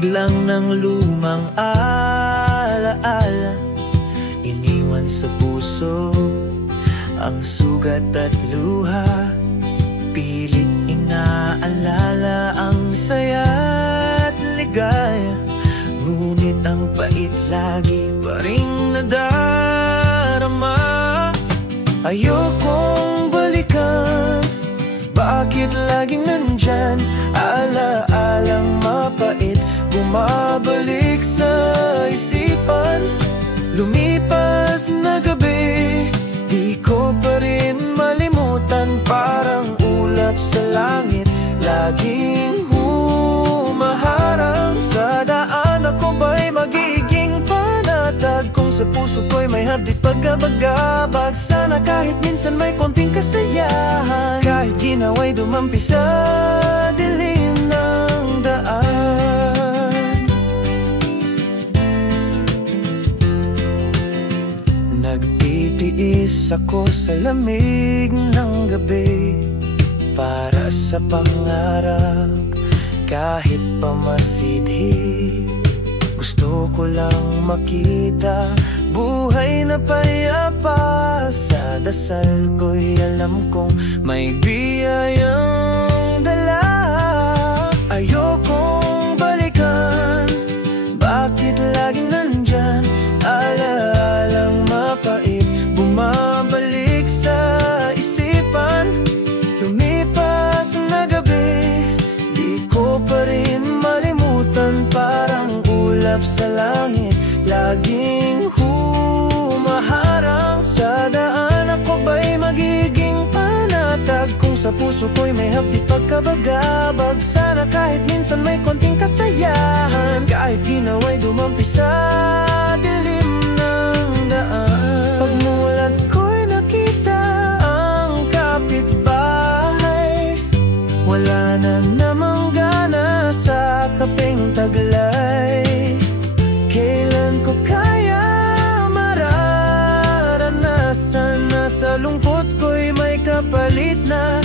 Tubig lang ng lumang alaala, iniwan sa puso ang sugat at luha. Pilit inaalala ang saya at ligaya, ngunit ang pait lagi pa ring nadarama. Ayokong balikan, bakit laging nandyan? Alaalang mapait, bumabalik sa isipan. Lumipas na gabi, di ko pa rin malimutan. Parang ulap sa langit, laging humaharang sa daan. Ako ba'y magiging panatag kung sa puso ko'y may hardit pagkabagabag? Sana kahit minsan may konting kasayahan, kahit ginawa'y dumampi sa dilim ng daan. Nagtitiis ako sa lamig ng gabi para sa pangarap, kahit pamasidhi. Gusto ko lang makita buhay na payapa. Sa dasal ko'y alam kong may biyayang dala. Ayokong balikan, bakit laging nandyan? Alaalang mapait, bumabalik sa isipan. Lumipas na gabi, di ko pa rin malimutan. Parang ulap sa langit, laging humaharang sa daan. Ako ba'y magiging panatag kung sa puso ko'y may hapdi pagkabagabag? Sana kahit minsan may konting kasayahan, kahit ginawa'y dumampi sa dilim ng daan. Pagmulat ko'y nakita ang kapitbahay, wala na namang gana sa kapeng taglay. Kailan ko kaya mararanasan na sa lungkot ko'y may kapalit na